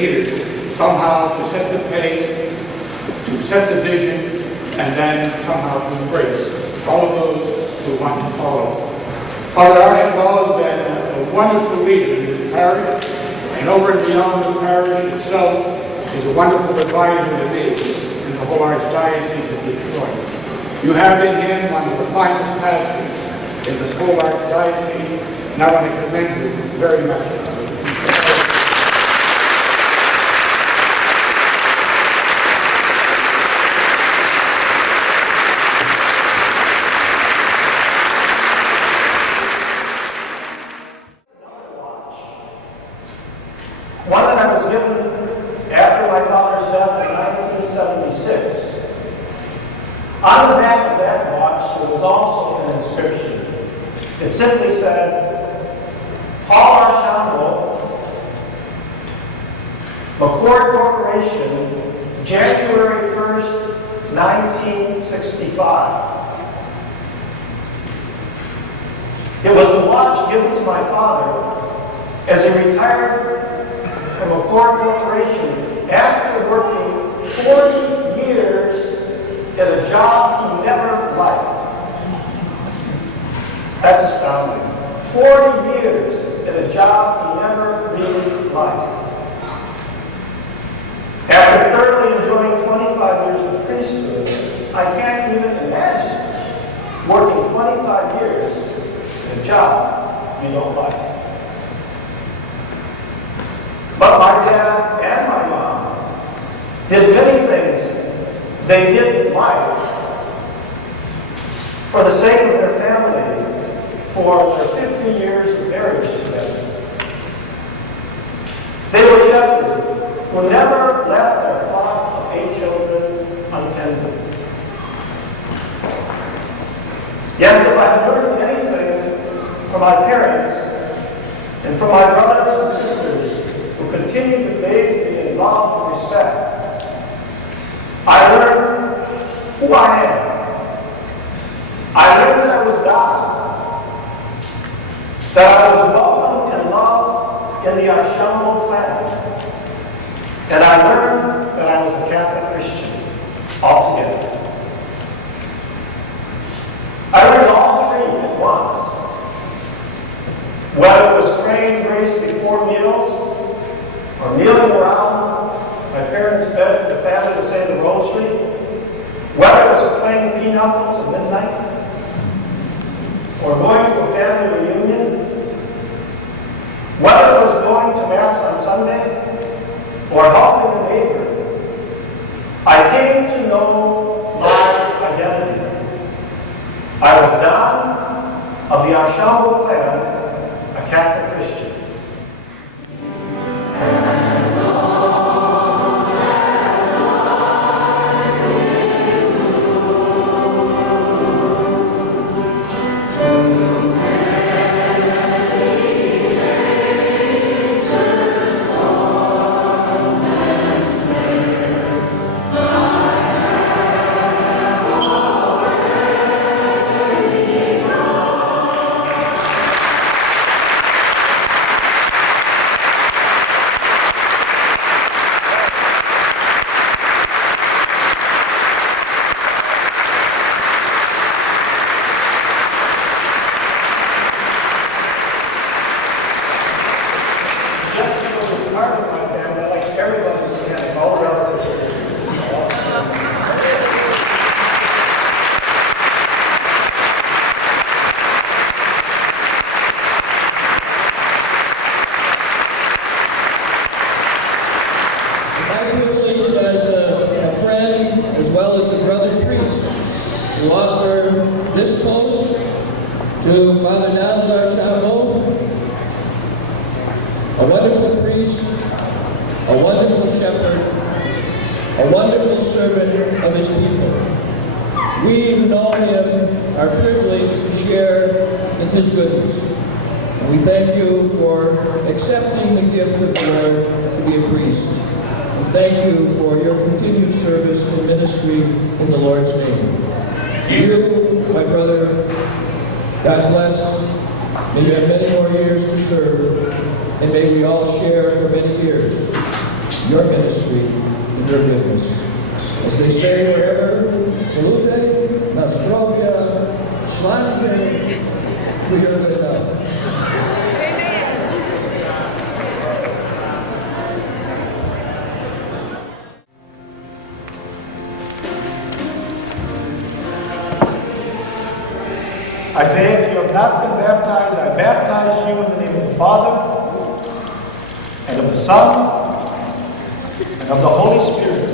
leaders somehow to set the pace, to set the vision, and then somehow to embrace all of those who want to follow. Father Archibald has been a wonderful leader in this parish, and over and beyond the parish itself, is a wonderful advisor to me in the whole Archdiocese of Detroit. You have in him one of the finest pastors in this whole Archdiocese, and I want to commend you very much. One that I was given after my father's death in 1976. On the back of that watch, there was also an inscription. It simply said, Paul Archambault, McCord Corporation, January 1st, 1965. It was the watch given to my father as he retired from McCord Corporation after working 40 years at a job he never liked. That's astounding. 40 years at a job he never really liked. After thoroughly enjoying 25 years of priesthood, I can't even imagine working 25 years at a job you don't like. But my dad and my mom did many things they didn't like for the sake of their family for their 50 years of marriage together. They were shepherds who never left their flock of 8 children untended. Yes, if I have learned anything from my parents and from my brothers and sisters who continue to bathe me in love and respect, I learned who I am. I learned that I was God, that I was welcome and loved in the Archambault clan, and I learned that I was a Catholic Christian altogether. I learned all 3 at once. Whether it was praying grace before meals, or kneeling around my parents' bed for the family to say the rosary, whether it was playing pinocchos at midnight, or going to a family reunion, whether it was going to Mass on Sunday, or helping a neighbor, I came to know my identity. I was Don of the Archambault clan, a Catholic Christian. To offer this toast to Father Donald Archambault, a wonderful priest, a wonderful shepherd, a wonderful servant of his people. We who know him are privileged to share in his goodness. And we thank you for accepting the gift of the Lord to be a priest. And thank you for your continued service and ministry in the Lord's name. To you, my brother, God bless. May you have many more years to serve, and may we all share for many years. your ministry, and your goodness. As they say wherever, salute, nastrovia, slange, to your good health. Isaiah, if you have not been baptized, I baptize you in the name of the Father, and of the Son, and of the Holy Spirit.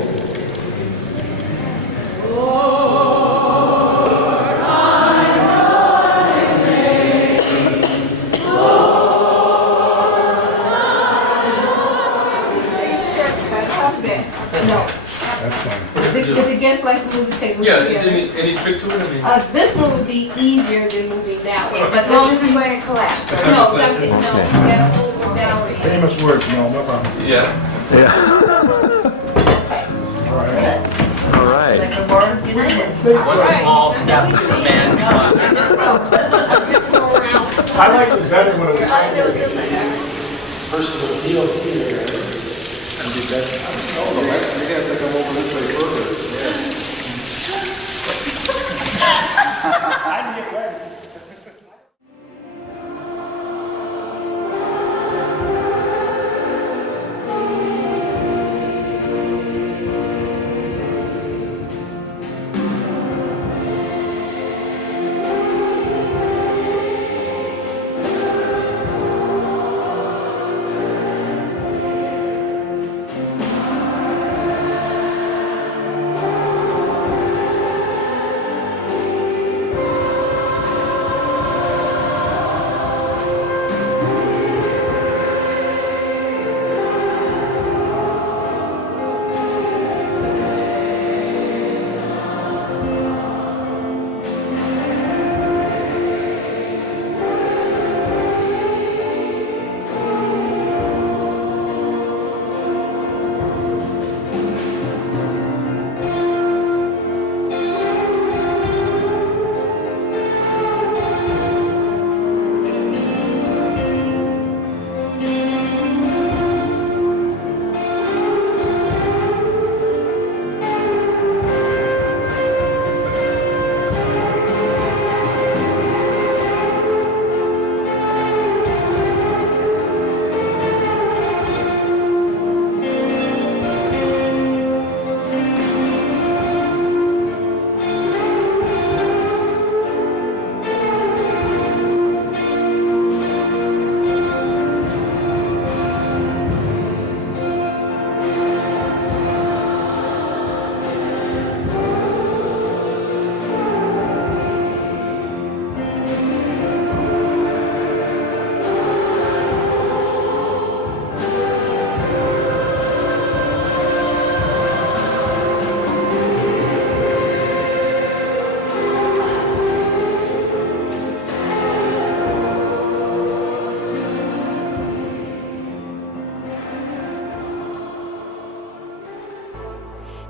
No. If it gets like move the table Yeah, together. is there any trick to it? I mean, This one would be easier than moving that way, but This is where it collapsed. That's no, not that's it, no, you have to hold the Valerie. Famous words, no problem. yeah. All right. Like a word united. One small step for man. I liked it better when it was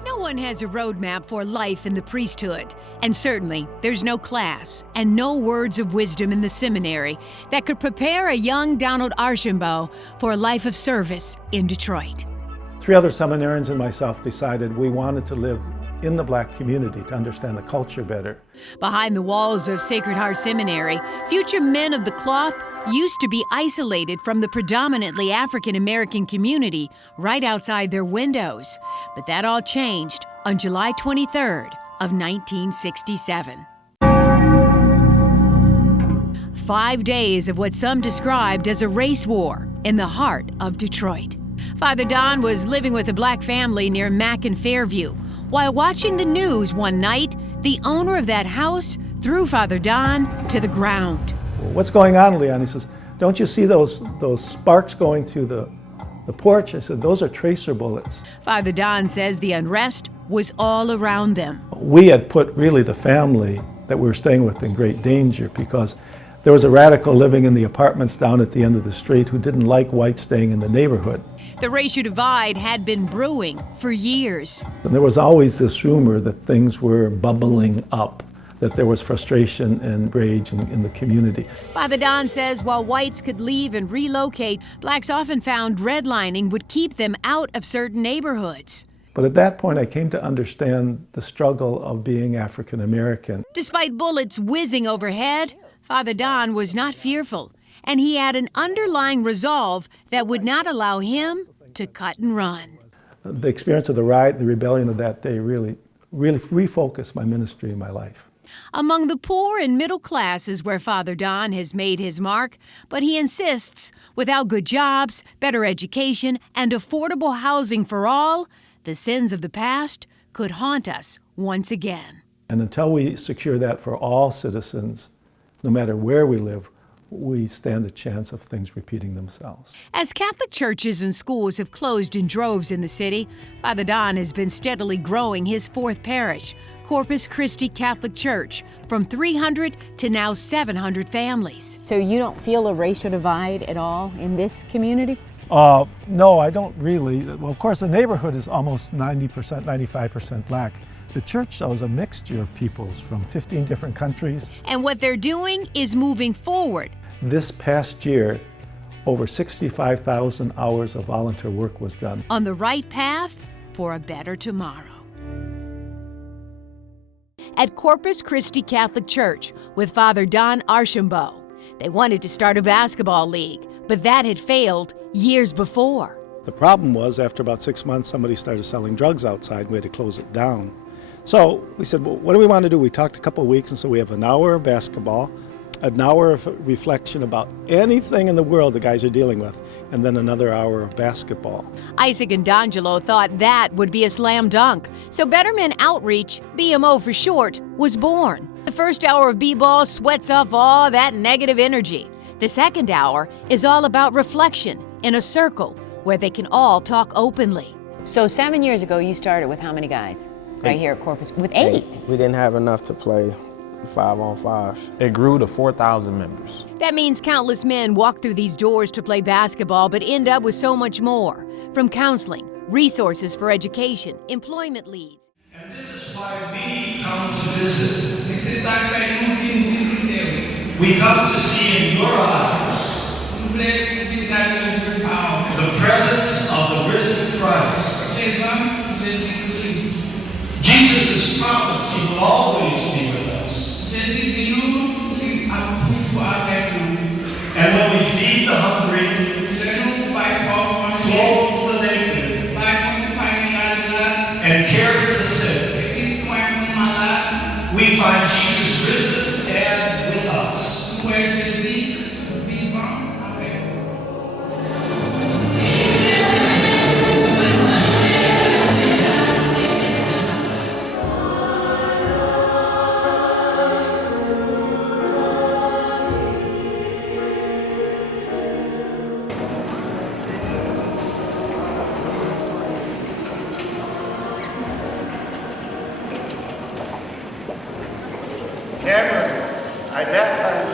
No one has a roadmap for life in the priesthood, and certainly there's no class and no words of wisdom in the seminary that could prepare a young Donald Archambault for a life of service in Detroit. 3 other seminarians and myself decided we wanted to live in the Black community to understand the culture better. Behind the walls of Sacred Heart Seminary, future men of the cloth used to be isolated from the predominantly African American community right outside their windows. But that all changed on July 23rd of 1967. 5 days of what some described as a race war in the heart of Detroit. Father Don was living with a Black family near Mack and Fairview. While watching the news one night, the owner of that house threw Father Don to the ground. What's going on, Leon? He says, don't you see those sparks going through the porch? I said, those are tracer bullets. Father Don says the unrest was all around them. We had put really the family that we were staying with in great danger because there was a radical living in the apartments down at the end of the street who didn't like whites staying in the neighborhood. The racial divide had been brewing for years. And there was always this rumor that things were bubbling up, that there was frustration and rage in the community. Father Don says while whites could leave and relocate, blacks often found redlining would keep them out of certain neighborhoods. But at that point, I came to understand the struggle of being African American. Despite bullets whizzing overhead, Father Don was not fearful, and he had an underlying resolve that would not allow him to cut and run. The experience of the riot, the rebellion of that day really refocused my ministry and my life. Among the poor and middle classes where Father Don has made his mark, but he insists without good jobs, better education, and affordable housing for all, the sins of the past could haunt us once again. And until we secure that for all citizens, no matter where we live, we stand a chance of things repeating themselves. As Catholic churches and schools have closed in droves in the city, Father Don has been steadily growing his fourth parish, Corpus Christi Catholic Church, from 300 to now 700 families. So you don't feel a racial divide at all in this community? No, I don't really. Well, of course, the neighborhood is almost 90%, 95% black. The church, though, is a mixture of peoples from 15 different countries. And what they're doing is moving forward. This past year, over 65,000 hours of volunteer work was done. On the right path for a better tomorrow. At Corpus Christi Catholic Church with Father Don Archambault, they wanted to start a basketball league, but that had failed years before. The problem was, after about 6 months, somebody started selling drugs outside, and we had to close it down. So we said, well, what do we want to do? We talked a couple of weeks, and so we have an hour of basketball, an hour of reflection about anything in the world the guys are dealing with, and then another hour of basketball. Isaac and D'Angelo thought that would be a slam dunk. So Betterment Outreach, BMO for short, was born. The first hour of B-ball sweats off all that negative energy. The second hour is all about reflection in a circle where they can all talk openly. So 7 years ago, you started with how many guys? Right here at Corpus, with 8. We didn't have enough to play 5-on-5. It grew to 4,000 members. That means countless men walk through these doors to play basketball, but end up with so much more. From counseling, resources for education, employment leads. And this is why we come to visit. We come to see in your eyes the presence of the risen Christ. Jesus has promised he will always be with us. And when we feed the hungry, clothe the naked, and care for the sick, we find Jesus risen and with us. Cameron, I baptized